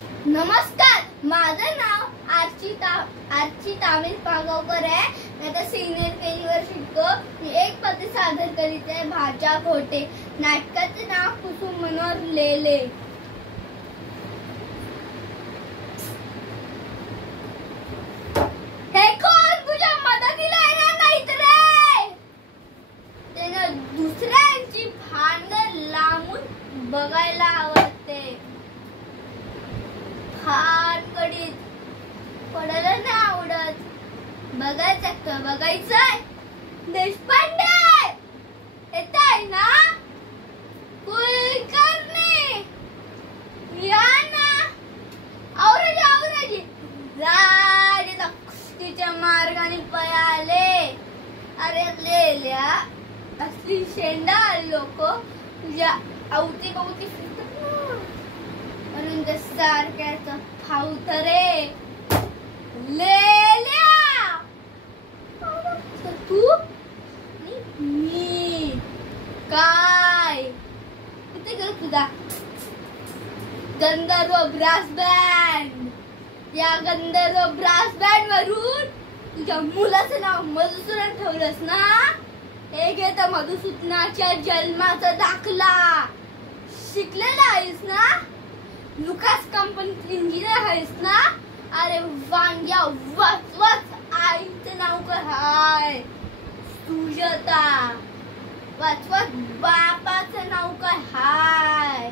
नमस्कार, माझं नाव आर्ची तामिल पागावकर आहे. मी आता सिनियर केजी वर शिकतो. मी एक पद्य सादर करीत आहे, भाच्या खोटे. नाटकाचे नाव कुसुम मनोहर लेले. हे कोण तुझ्या मदतीला येणार नाहीत रे? त्यानं दुसऱ्यांची भांडण लांबून बघायला आवडते. फाटकडीत पडायला नाही आवडत. बघायचं का? बघायचंय. देशपांडे येताय ना? कुलकर्णी या ना. आवराजी गाडीला कुस्तीच्या मार्गाने पळाले. अरे लेल्या, असली शेंडा लोक तुझ्या अवती भोवती फिरतात ना. म्हणून ते सारख्याचा फावत रे लेल्या. तू मी काय कुठे गेला तुझा गंधर्व ब्रास बँड? या गंधर्व ब्रास बँड वरून तुझ्या मुलाचं नाव मधुसूदन ठेवलंस ना? हे घे तर मधुसूदनाच्या जन्माचा दाखला. शिकलेला आहेस ना? लुकास कंपनीत इंजिनियर आहेस ना? अरे वांग्या वाच वाच. आईचं नाव काय हाय? सुजाता. वाच वाच. बापाचं नाव काय हाय?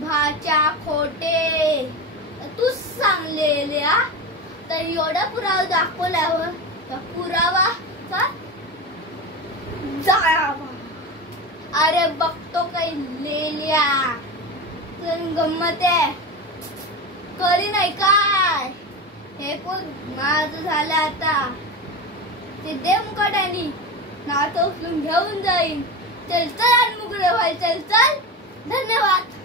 भाच्या खोटे. तू सांगलेल्या तर एवढा पुरावा दाखवल्यावर त्या पुरावा का जाळावा. अरे बघतो काही लेल्या. गंमत आहे कळली नाही काय? हे कोण माझं झालं आता. ते दे मुकाट्यानी नातं उचलून घेऊन जाईन. चल चल आणि मुकडे व्हाय. चल चल. धन्यवाद.